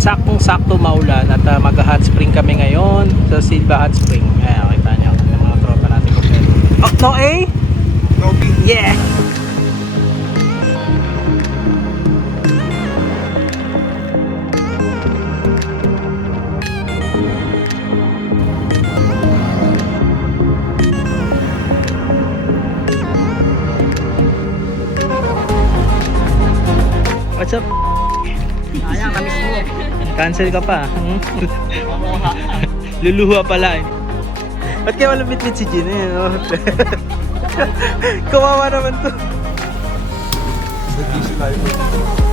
saktong-sakto maulan at mag-hot spring kami ngayon sa Silva Hot Spring. Ayan, kita nyo yung mga tropa natin kompleto. Oh, no A? No B. Yeah! What's up? Ayan, kami mo. Cancel ka pa. Luluha pala eh. Ba't kaya walang bitbit si Gina eh? No? Kawawa naman to. Nag-issue live.